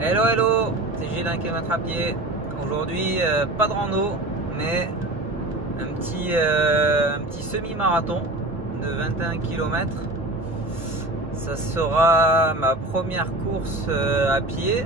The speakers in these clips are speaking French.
Hello hello, c'est Gilles qui est à pied. Aujourd'hui pas de rando mais un petit semi-marathon de 21 km. Ça sera ma première course à pied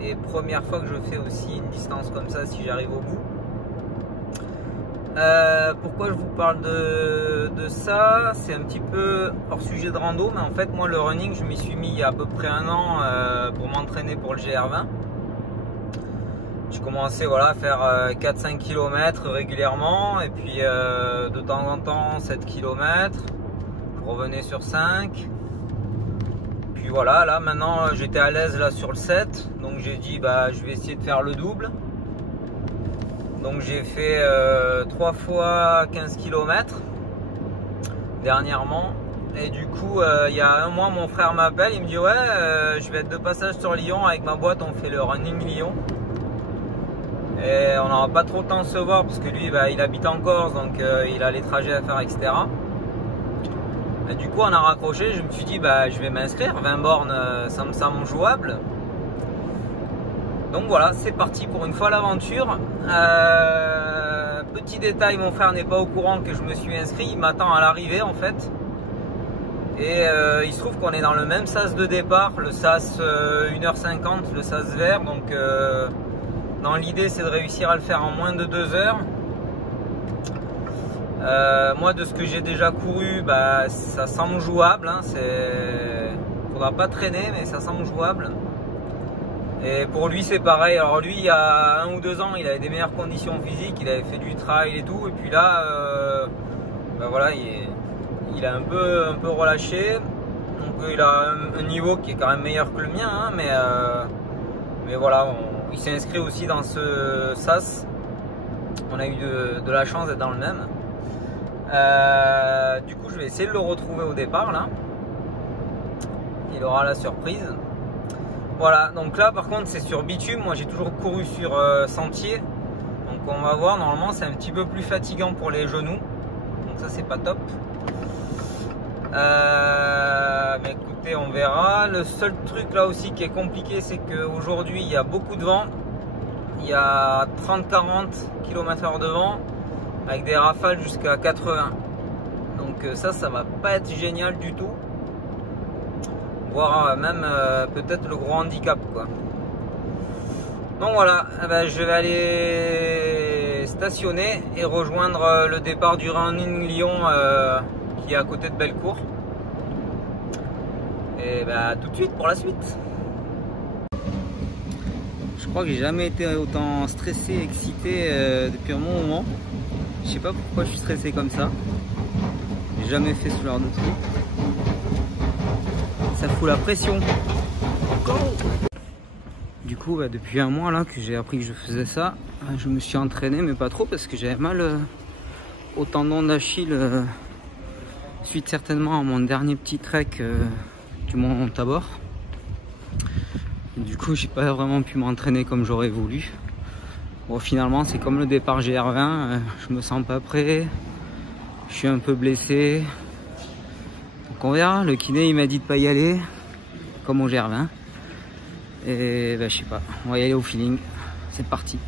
et première fois que je fais aussi une distance comme ça si j'arrive au bout. Pourquoi je vous parle de ça? C'est un petit peu hors sujet de rando, mais en fait moi le running je m'y suis mis il y a à peu près un an pour m'entraîner pour le GR20. Je commençais à faire 4-5 km régulièrement et puis de temps en temps 7 km, je revenais sur 5. Puis voilà, là maintenant j'étais à l'aise là sur le 7, donc j'ai dit je vais essayer de faire le double. Donc j'ai fait 3 fois 15 km dernièrement. Et du coup il y a un mois mon frère m'appelle, il me dit ouais je vais être de passage sur Lyon avec ma boîte, on fait le running Lyon. Et on n'aura pas trop le temps de se voir parce que lui il habite en Corse, donc il a les trajets à faire, etc. Et du coup on a raccroché, je me suis dit je vais m'inscrire, 20 bornes ça me semble jouable. Donc voilà, c'est parti pour une fois l'aventure. Petit détail, mon frère n'est pas au courant que je me suis inscrit, il m'attend à l'arrivée en fait. Et il se trouve qu'on est dans le même sas de départ, le sas 1h50, le sas vert. Donc dans l'idée c'est de réussir à le faire en moins de 2 heures. Moi de ce que j'ai déjà couru, ça semble jouable, hein, faudra pas traîner mais ça semble jouable. Et pour lui c'est pareil. Alors lui il y a 1 ou 2 ans il avait des meilleures conditions physiques, il avait fait du trail et tout, et puis là voilà, il a un peu relâché, donc il a un niveau qui est quand même meilleur que le mien, hein, mais voilà, il s'est inscrit aussi dans ce sas. On a eu de la chance d'être dans le même. Du coup je vais essayer de le retrouver au départ là, il aura la surprise. Voilà, donc là par contre c'est sur bitume, moi j'ai toujours couru sur sentier, donc on va voir, normalement c'est un petit peu plus fatigant pour les genoux, donc ça c'est pas top. Mais écoutez, on verra. Le seul truc là aussi qui est compliqué, c'est qu'aujourd'hui il y a beaucoup de vent, il y a 30-40 km/h de vent avec des rafales jusqu'à 80, donc ça va pas être génial du tout, voire même peut-être le gros handicap quoi. Donc voilà, je vais aller stationner et rejoindre le départ du running Lyon qui est à côté de Bellecour. Et tout de suite pour la suite. Je crois que j'ai jamais été autant stressé, excité depuis un bon moment. Je sais pas pourquoi je suis stressé comme ça. J'ai jamais fait ce genre de truc. Ça fout la pression. Go! Du coup depuis un mois là que j'ai appris que je faisais ça, je me suis entraîné mais pas trop parce que j'avais mal au tendon d'Achille suite certainement à mon dernier petit trek du mont Tabor. Du coup j'ai pas vraiment pu m'entraîner comme j'aurais voulu. Bon, finalement c'est comme le départ GR20, je me sens pas prêt, je suis un peu blessé. Donc on verra, le kiné il m'a dit de pas y aller, comme au GR20. Et je sais pas, on va y aller au feeling, c'est parti.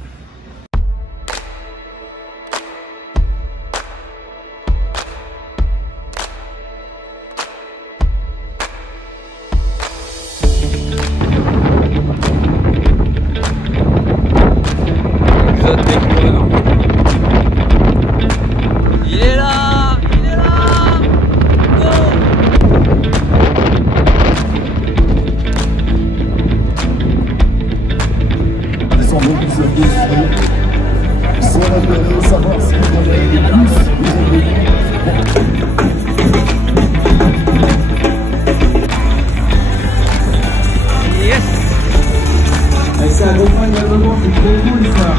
C'est un gros point de moment, c'est trop cool ça.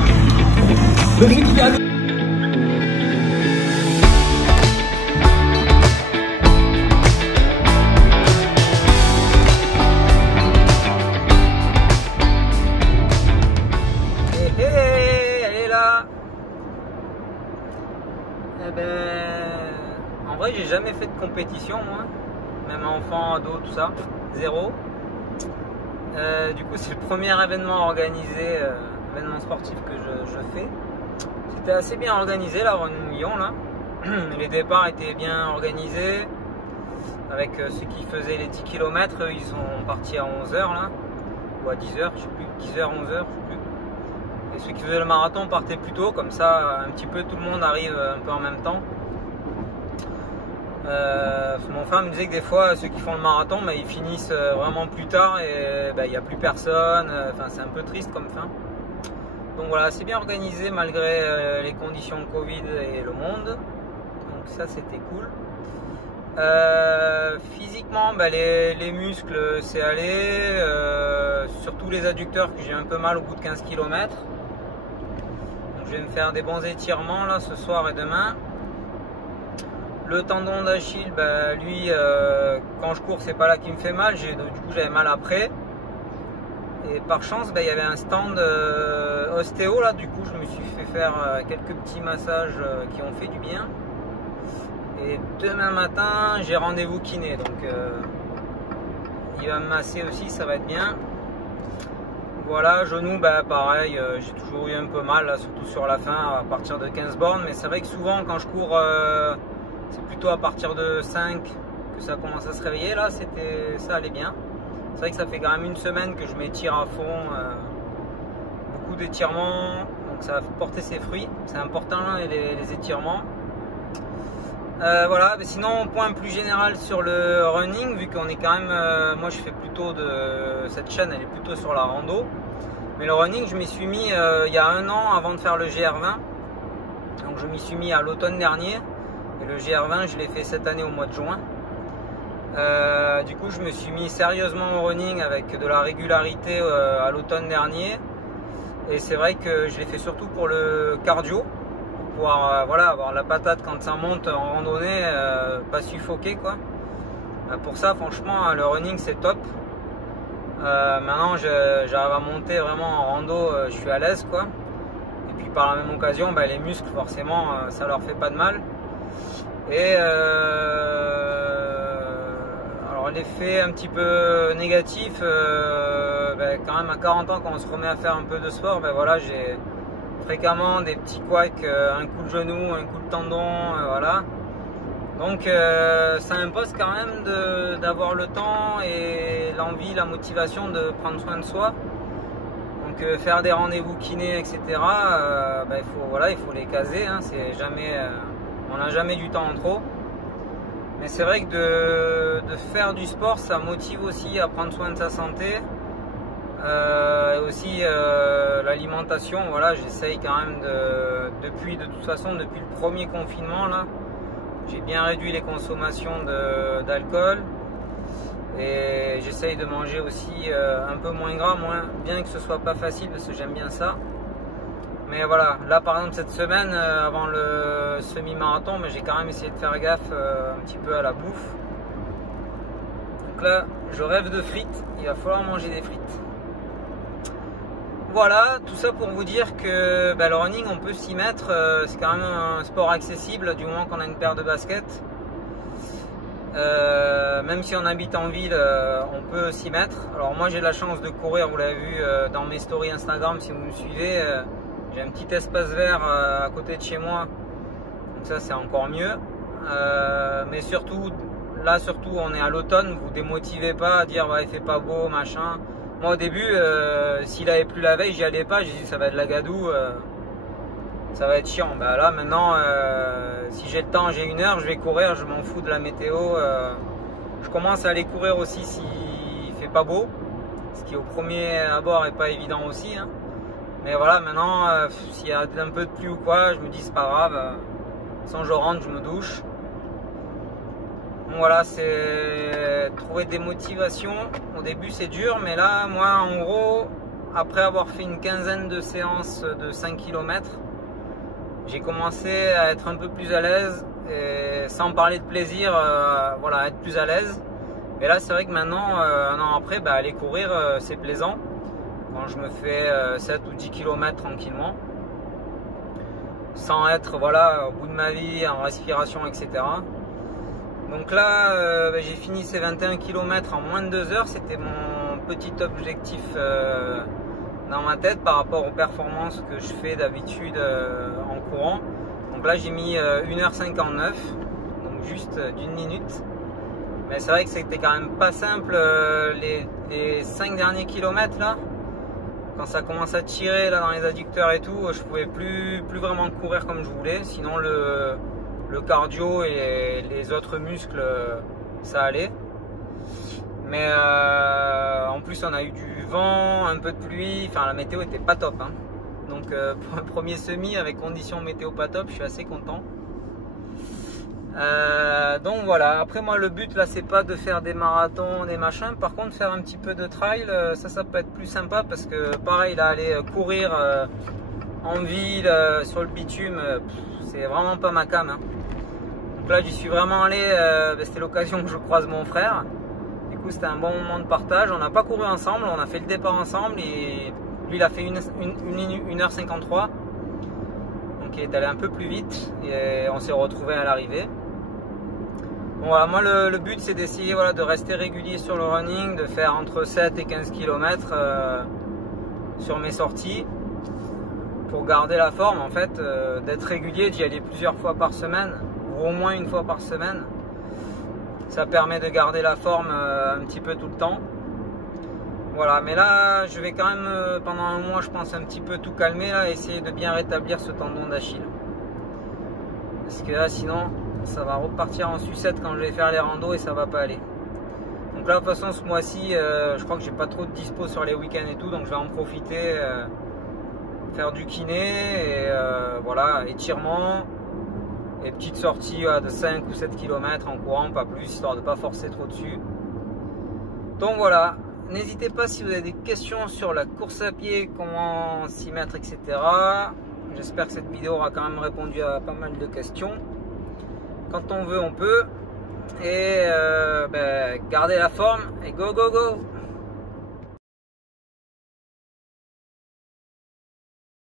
Elle est là. En vrai j'ai jamais fait de compétition moi, même même enfant, ado, tout ça, 0. Du coup, c'est le premier événement organisé, événement sportif que je fais. C'était assez bien organisé la Running Lyon là. Les départs étaient bien organisés. Avec ceux qui faisaient les 10 km, ils sont partis à 11h là, ou à 10h, je sais plus, 10h, 11h, je sais plus. Et ceux qui faisaient le marathon partaient plus tôt, comme ça un petit peu tout le monde arrive un peu en même temps. Mon frère me disait que des fois ceux qui font le marathon, bah, ils finissent vraiment plus tard et bah, il n'y a plus personne, enfin c'est un peu triste comme fin. Donc voilà, c'est bien organisé malgré les conditions Covid et le monde, donc ça c'était cool. Physiquement, bah, les muscles c'est allé, surtout les adducteurs que j'ai un peu mal au bout de 15 km. Donc je vais me faire des bons étirements là ce soir et demain. Le tendon d'Achille, bah, lui quand je cours c'est pas là qui me fait mal, du coup j'avais mal après. Et par chance bah, il y avait un stand ostéo là, du coup je me suis fait faire quelques petits massages qui ont fait du bien. Et demain matin, j'ai rendez-vous kiné, donc il va me masser aussi, ça va être bien. Voilà, genou, bah, pareil, j'ai toujours eu un peu mal, là, surtout sur la fin, à partir de 15 bornes. Mais c'est vrai que souvent, quand je cours, c'est plutôt à partir de 5 que ça commence à se réveiller. Là, ça allait bien. C'est vrai que ça fait quand même une semaine que je m'étire à fond, beaucoup d'étirements, donc ça va porter ses fruits. C'est important, les étirements. Voilà, mais sinon point plus général sur le running, vu qu'on est quand même, moi je fais plutôt cette chaîne elle est plutôt sur la rando, mais le running je m'y suis mis il y a 1 an avant de faire le GR20, donc je m'y suis mis à l'automne dernier, et le GR20 je l'ai fait cette année au mois de juin. Du coup je me suis mis sérieusement au running avec de la régularité à l'automne dernier, et c'est vrai que je l'ai fait surtout pour le cardio. Pouvoir voilà, avoir la patate quand ça monte en randonnée, pas suffoquer quoi. Pour ça franchement le running c'est top. Maintenant j'arrive à monter vraiment en rando, je suis à l'aise quoi. Et puis par la même occasion bah, les muscles forcément ça leur fait pas de mal. Et alors l'effet un petit peu négatif, bah, quand même à 40 ans quand on se remet à faire un peu de sport, bah, voilà, j'ai fréquemment des petits couacs, un coup de genou, un coup de tendon, voilà. Donc ça impose quand même d'avoir le temps et l'envie, la motivation de prendre soin de soi. Donc faire des rendez-vous kinés, etc. Bah, il faut les caser, hein, c'est jamais, on n'a jamais du temps en trop. Mais c'est vrai que de faire du sport, ça motive aussi à prendre soin de sa santé. Et aussi l'alimentation, voilà, j'essaye quand même de toute façon depuis le premier confinement là, j'ai bien réduit les consommations d'alcool et j'essaye de manger aussi un peu moins gras, bien que ce soit pas facile parce que j'aime bien ça. Mais voilà, là par exemple cette semaine avant le semi-marathon, mais j'ai quand même essayé de faire gaffe un petit peu à la bouffe. Donc là je rêve de frites, il va falloir manger des frites. Voilà, tout ça pour vous dire que bah, le running on peut s'y mettre, c'est quand même un sport accessible du moment qu'on a une paire de baskets. Même si on habite en ville, on peut s'y mettre. Alors moi j'ai la chance de courir, vous l'avez vu dans mes stories Instagram si vous me suivez, j'ai un petit espace vert à côté de chez moi, donc ça c'est encore mieux. Mais surtout, là surtout on est à l'automne, vous démotivez pas à dire ouais, il fait pas beau, machin. Moi au début, s'il avait plu la veille, j'y allais pas, j'ai dit ça va être la gadoue, ça va être chiant. Bah là maintenant, si j'ai le temps, j'ai 1 heure, je vais courir, je m'en fous de la météo. Je commence à aller courir aussi s'il fait pas beau, ce qui au premier abord est pas évident aussi, hein. Mais voilà, maintenant, s'il y a un peu de pluie ou quoi, je me dis c'est pas grave, sans je rentre, je me douche. Donc voilà, c'est trouver des motivations. Au début c'est dur, mais là moi en gros, après avoir fait une quinzaine de séances de 5 km, j'ai commencé à être un peu plus à l'aise, et sans parler de plaisir, voilà, être plus à l'aise. Et là c'est vrai que maintenant, 1 an après, bah, aller courir c'est plaisant. Quand je me fais 7 ou 10 km tranquillement, sans être voilà, au bout de ma vie, en respiration, etc. Donc là, j'ai fini ces 21 km en moins de 2 heures. C'était mon petit objectif dans ma tête par rapport aux performances que je fais d'habitude en courant. Donc là, j'ai mis 1h59, donc juste d'une minute. Mais c'est vrai que c'était quand même pas simple les 5 derniers kilomètres là. Quand ça commence à tirer là dans les adducteurs et tout, je pouvais plus vraiment courir comme je voulais. Sinon le cardio et les autres muscles, ça allait. Mais en plus on a eu du vent, un peu de pluie, enfin la météo était pas top, hein. Donc pour un premier semi avec conditions météo pas top, je suis assez content. Donc voilà, après moi le but là c'est pas de faire des marathons, des machins, par contre faire un petit peu de trail, ça peut être plus sympa parce que pareil là aller courir en ville sur le bitume, c'est vraiment pas ma came, hein. Donc là j'y suis vraiment allé, c'était l'occasion que je croise mon frère, du coup c'était un bon moment de partage. On n'a pas couru ensemble, on a fait le départ ensemble et lui il a fait 1h53, donc il est allé un peu plus vite et on s'est retrouvé à l'arrivée. Bon, voilà, moi le but c'est d'essayer de rester régulier sur le running, de faire entre 7 et 15 km sur mes sorties pour garder la forme en fait, d'être régulier, d'y aller plusieurs fois par semaine ou au moins une fois par semaine. Ça permet de garder la forme un petit peu tout le temps. Voilà, mais là je vais quand même pendant un mois je pense un petit peu tout calmer là, essayer de bien rétablir ce tendon d'Achille. Parce que là sinon ça va repartir en sucette quand je vais faire les randos et ça va pas aller. Donc là de toute façon ce mois-ci je crois que j'ai pas trop de dispo sur les week-ends et tout, donc je vais en profiter, faire du kiné et voilà, étirement et petites sorties de 5 ou 7 km en courant, pas plus, histoire de pas forcer trop dessus. Donc voilà, n'hésitez pas si vous avez des questions sur la course à pied, comment s'y mettre, etc. J'espère que cette vidéo aura quand même répondu à pas mal de questions. Quand on veut, on peut. Et gardez la forme et go go go!